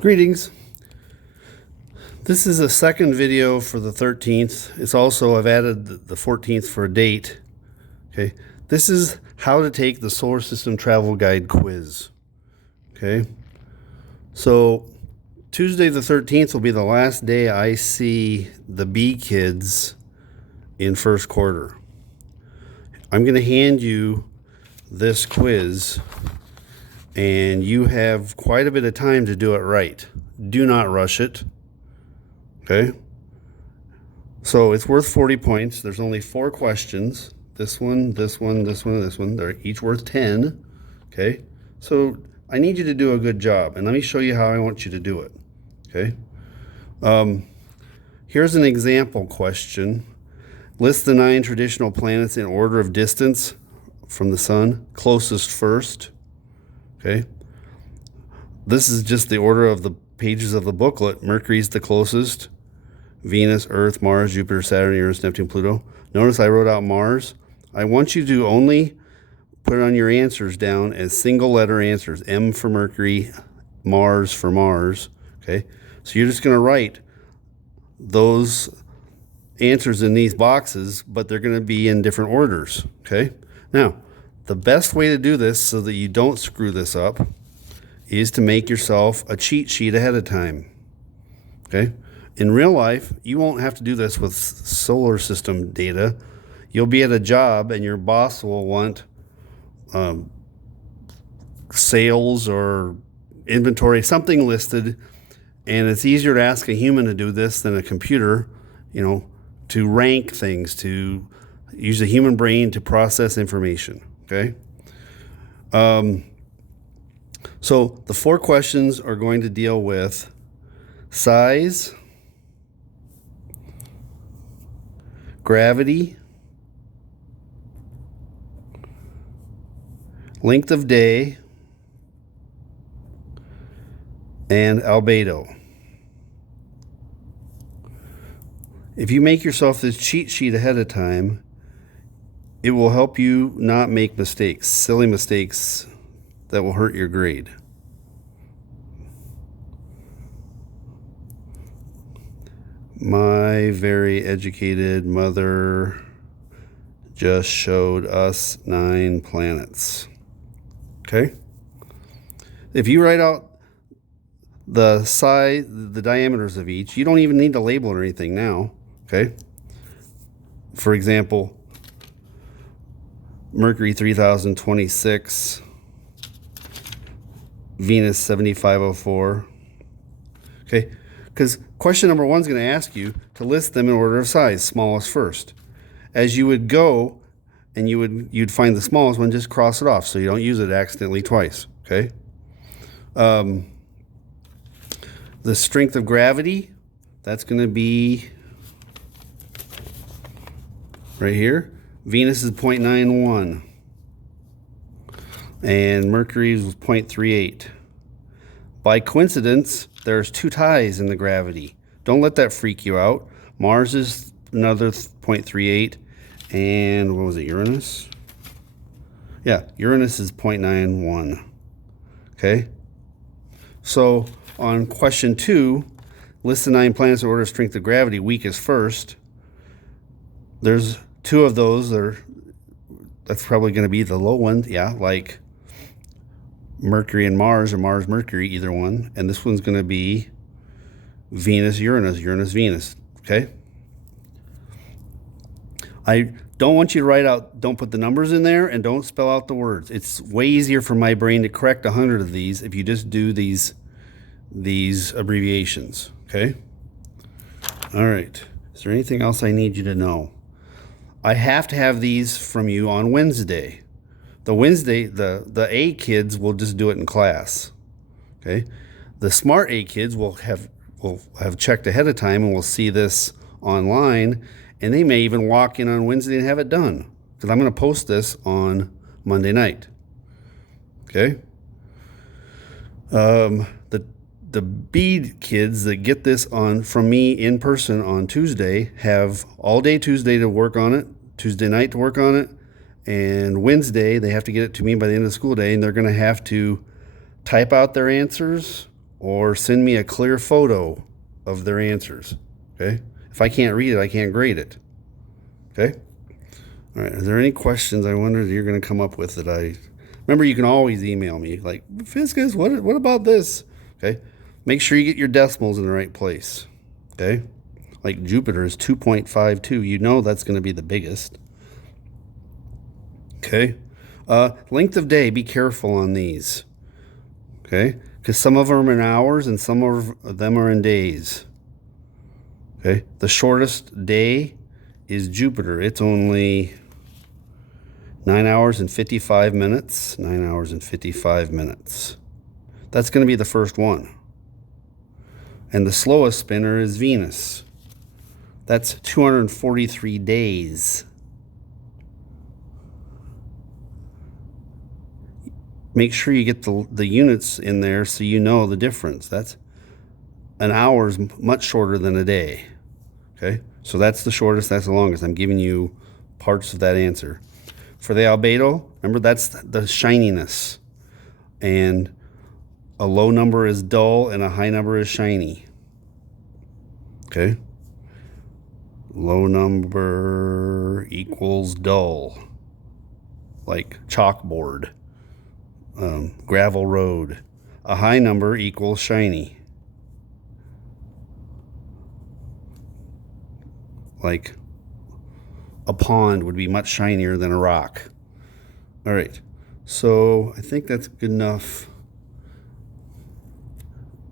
Greetings. This is a second video for the 13th. It's also, I've added the 14th for a date. Okay. This is how to take the Solar System Travel Guide quiz. Okay. So Tuesday the 13th will be the last day I see the B kids in first quarter. I'm going to hand you this quiz, and you have quite a bit of time to do it right. Do not rush it. Okay? So it's worth 40 points. There's only 4 questions. This one, this one, this one, and this one. They're each worth 10. Okay? So I need you to do a good job, and let me show you how I want you to do it. Okay? Here's an example question. List the 9 traditional planets in order of distance from the sun, closest first. Okay. This is just the order of the pages of the booklet. Mercury's the closest. Venus, Earth, Mars, Jupiter, Saturn, Uranus, Neptune, Pluto. Notice I wrote out Mars. I want you to only put on your answers down as single letter answers. M for Mercury, Mars for Mars. Okay. So you're just going to write those answers in these boxes, but they're going to be in different orders. Okay. Now, the best way to do this so that you don't screw this up is to make yourself a cheat sheet ahead of time. Okay? In real life, you won't have to do this with solar system data. You'll be at a job and your boss will want sales or inventory, something listed, and it's easier to ask a human to do this than a computer, to rank things, to use the human brain to process information. Okay. So the 4 questions are going to deal with size, gravity, length of day, and albedo. If you make yourself this cheat sheet ahead of time, it will help you not make mistakes, silly mistakes that will hurt your grade. My very educated mother just showed us 9 planets. Okay? If you write out the size, the diameters of each, you don't even need to label it or anything now. Okay? For example, Mercury 3026, Venus 7504. Okay, because question number 1 is going to ask you to list them in order of size, smallest first. As you would go, and you'd find the smallest one, just cross it off so you don't use it accidentally twice. Okay. The strength of gravity, that's going to be right here. Venus is 0.91 and Mercury is 0.38. By coincidence, there's 2 ties in the gravity. Don't let that freak you out. Mars is another 0.38, and what was it, Uranus? Yeah, Uranus is 0.91. Okay? So on question 2, list the 9 planets in order of strength of gravity, weakest first. There's 2 of those that's probably going to be the low one. Yeah, like Mercury and Mars, or Mars, Mercury, either one. And this one's going to be Venus, Uranus, Uranus, Venus. Okay? I don't want you to write out, don't put the numbers in there, and don't spell out the words. It's way easier for my brain to correct 100 of these if you just do these abbreviations. Okay? All right. Is there anything else I need you to know? I have to have these from you on Wednesday. The A kids will just do it in class. Okay? The smart A kids will have checked ahead of time and will see this online, and they may even walk in on Wednesday and have it done, because I'm going to post this on Monday night. Okay? The B kids that get this from me in person on Tuesday have all day Tuesday to work on it, Tuesday night to work on it, and Wednesday they have to get it to me by the end of the school day, and they're going to have to type out their answers or send me a clear photo of their answers. Okay? If I can't read it, I can't grade it. Okay? All right. Are there any questions I wondered you're going to come up with that I... Remember, you can always email me. Like, Fiscus, what about this? Okay? Make sure you get your decimals in the right place. Okay? Like Jupiter is 2.52. You know that's going to be the biggest. Okay? Length of day. Be careful on these. Okay? Because some of them are in hours and some of them are in days. Okay? The shortest day is Jupiter. It's only 9 hours and 55 minutes. 9 hours and 55 minutes. That's going to be the first one. And the slowest spinner is Venus. That's 243 days. Make sure you get the units in there so you know the difference. That's an hour is much shorter than a day. Okay? So that's the shortest, that's the longest. I'm giving you parts of that answer. For the albedo, remember that's the shininess. And a low number is dull and a high number is shiny. Okay? Low number equals dull. Like chalkboard. Gravel road. A high number equals shiny. Like a pond would be much shinier than a rock. All right, so I think that's good enough